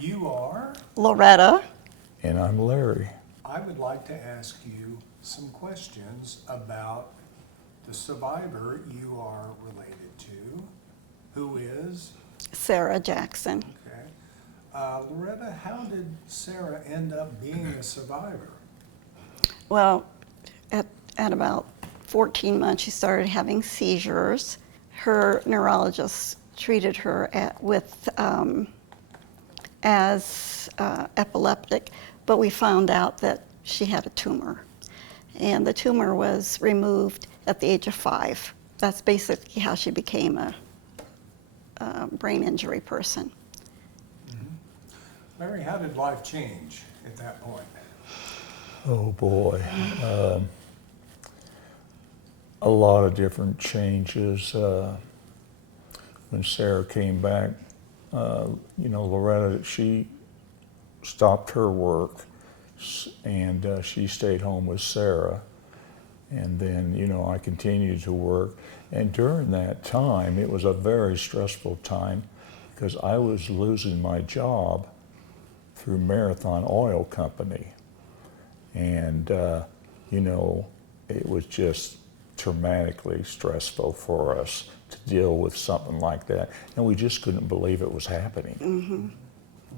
You are? Loreta. And I'm Larry. I would like to ask you some questions about the survivor you are related to, who is? Sarah Jackson. Okay. Loretta, how did Sarah end up being a survivor? Well, at about 14 months, she started having seizures. Her neurologist treated her as epileptic, but we found out that she had a tumor. And the tumor was removed at the age of 5. That's basically how she became a brain injury person. Mm-hmm. Larry, how did life change at that point? Oh boy. A lot of different changes. When Sarah came back, Loretta, she stopped her work and she stayed home with Sarah. And then, I continued to work. And during that time, it was a very stressful time because I was losing my job through Marathon Oil Company. And, it was just traumatically stressful for us to deal with something like that. And we just couldn't believe it was happening. Mm-hmm.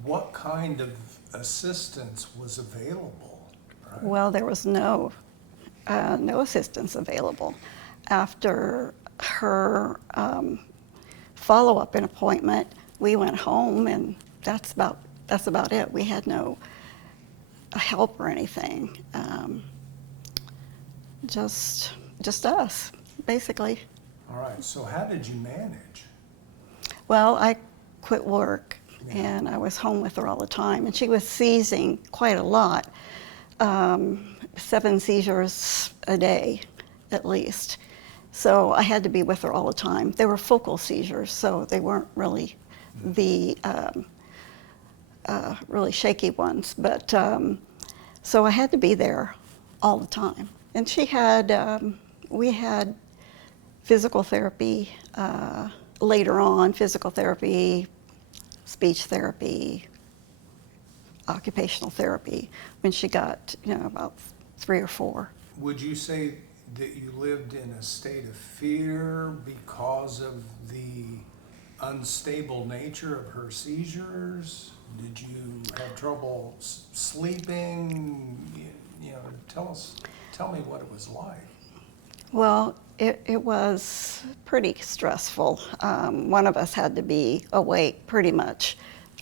What kind of assistance was available? Right? Well, there was no assistance available. After her follow-up and appointment, we went home, and that's about it. We had no help or anything. Just us, basically. All right, so how did you manage? Well, I quit work, and I was home with her all the time, and she was seizing quite a lot. 7 seizures a day, at least. So I had to be with her all the time. They were focal seizures, so they weren't really the really shaky ones. But so I had to be there all the time. And we had physical therapy later on, physical therapy, speech therapy, occupational therapy, when she got, about 3 or 4. Would you say that you lived in a state of fear because of the unstable nature of her seizures? Did you have trouble sleeping? Tell me what it was like. Well, it was pretty stressful. One of us had to be awake pretty much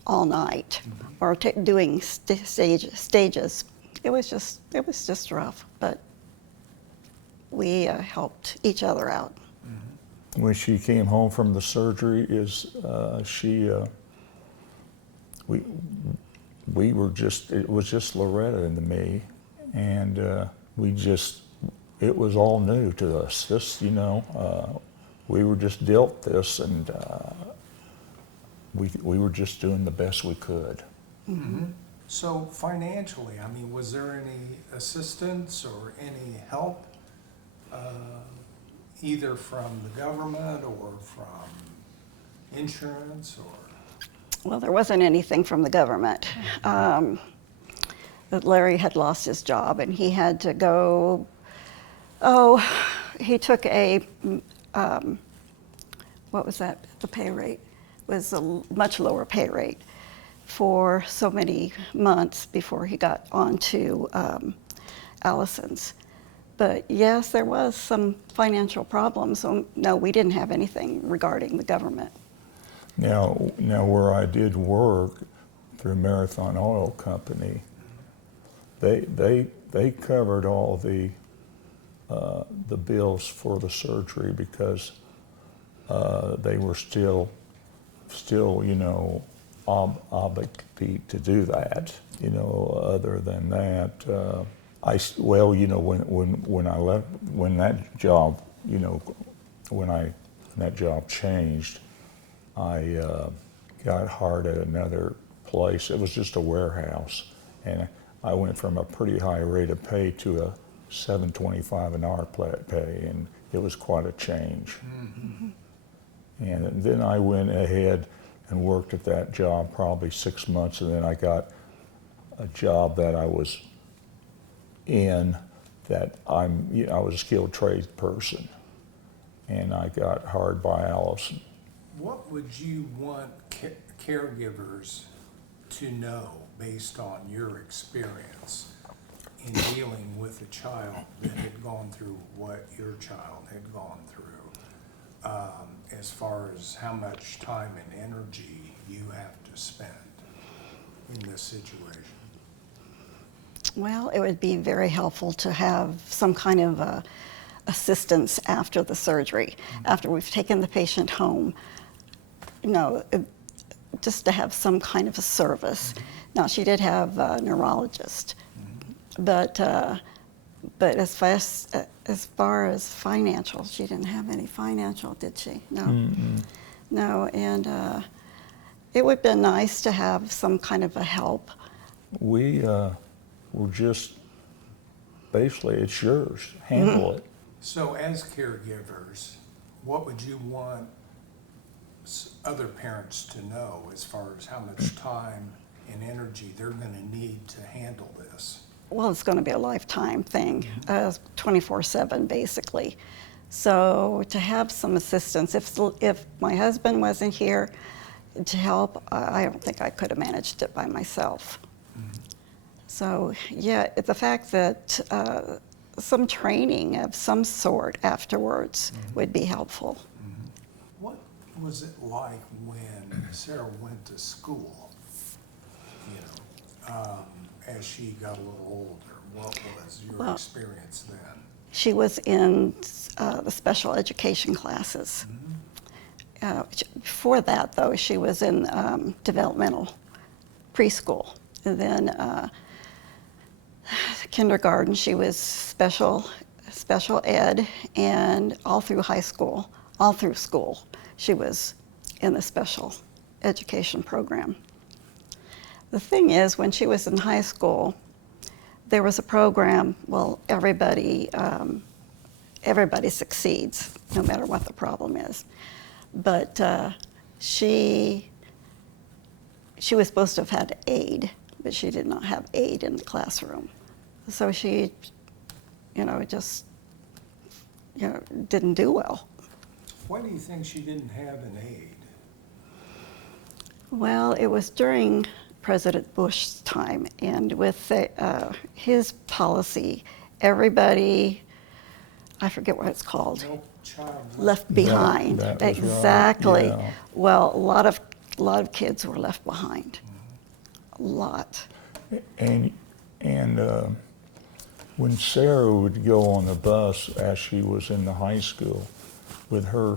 all night, or doing stages. It was just rough, but we helped each other out. When she came home from the surgery, it was just Loretta and me, and it was all new to us. We were just dealt this, and we were just doing the best we could. Mm-hmm. So financially, was there any assistance or any help, either from the government or from insurance or? Well, there wasn't anything from the government. Larry had lost his job, and he had to go. He took what was that? The pay rate was a much lower pay rate for so many months before he got onto Allison's. But yes, there was some financial problems. So no, we didn't have anything regarding the government. Now where I did work through Marathon Oil Company, they covered all the bills for the surgery because they were still obligated to do that. Other than that, when that job changed, I got hired at another place. It was just a warehouse, and I went from a pretty high rate of pay to a $7.25 an hour pay, and it was quite a change. Mm-hmm. And then I went ahead and worked at that job probably 6 months, and then I got a job that I was in that I was a skilled trade person, and I got hired by Allison. What would you want caregivers to know based on your experience in dealing with a child that had gone through what your child had gone through, as far as how much time and energy you have to spend in this situation? Well, it would be very helpful to have some kind of assistance after the surgery, after we've taken the patient home. Just to have some kind of a service. Now, she did have a neurologist, but as far as financial, she didn't have any financial, did she? No. Mm-mm. No, and it would have been nice to have some kind of a help. We were just, basically, it's yours, handle it. So as caregivers, what would you want other parents to know as far as how much time and energy they're going to need to handle this? Well, it's going to be a lifetime thing, 24/7 basically. So to have some assistance, if my husband wasn't here to help, I don't think I could have managed it by myself. So yeah, the fact that some training of some sort afterwards would be helpful. What was it like when Sarah went to school, as she got a little older? What was your experience then? She was in the special education classes. Before that, though, she was in developmental preschool. And then kindergarten, she was special ed, and all through high school, all through school, she was in the special education program. The thing is, when she was in high school, there was a program, well, everybody succeeds, no matter what the problem is. But she was supposed to have had aid, but she did not have aid in the classroom. So she, just, didn't do well. Why do you think she didn't have an aide? Well, it was during President Bush's time, and with his policy, everybody, I forget what it's called, No child left behind. That was Exactly. right, yeah. Well, a lot of kids were left behind. A lot. And when Sarah would go on the bus as she was in the high school, with her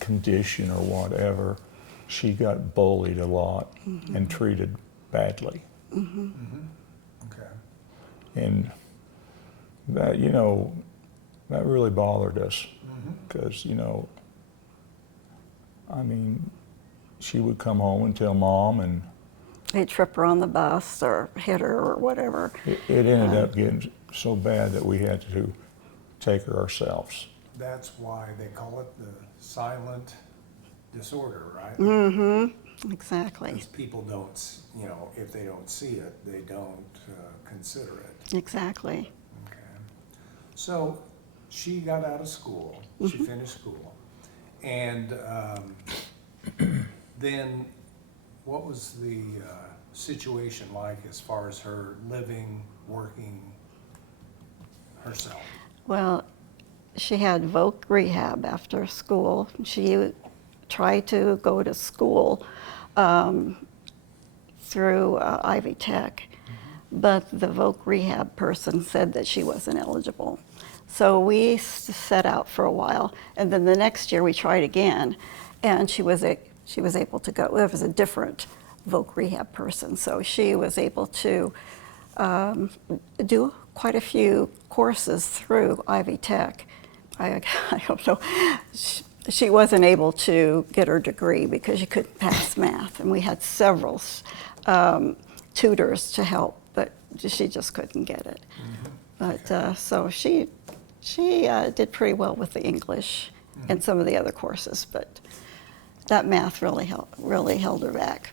condition or whatever, she got bullied a lot and treated badly. Okay. And that, that really bothered us because, she would come home and tell Mom, and They trip her on the bus or hit her or whatever. it ended up getting so bad that we had to take her ourselves. That's why they call it the silent disorder, right? Exactly. Because people don't, if they don't see it, they don't consider it. Exactly. Okay. So she got out of school. She finished school. And then what was the situation like as far as her living, working herself? Well, she had voc rehab after school. She tried to go to school through Ivy Tech, but the voc rehab person said that she wasn't eligible. So we set out for a while, and then the next year we tried again, and she was able to go. There was a different voc rehab person, so she was able to do quite a few courses through Ivy Tech. I don't know. She wasn't able to get her degree because she couldn't pass math, and we had several tutors to help, but she just couldn't get it. But so she did pretty well with the English and some of the other courses, but that math really held her back.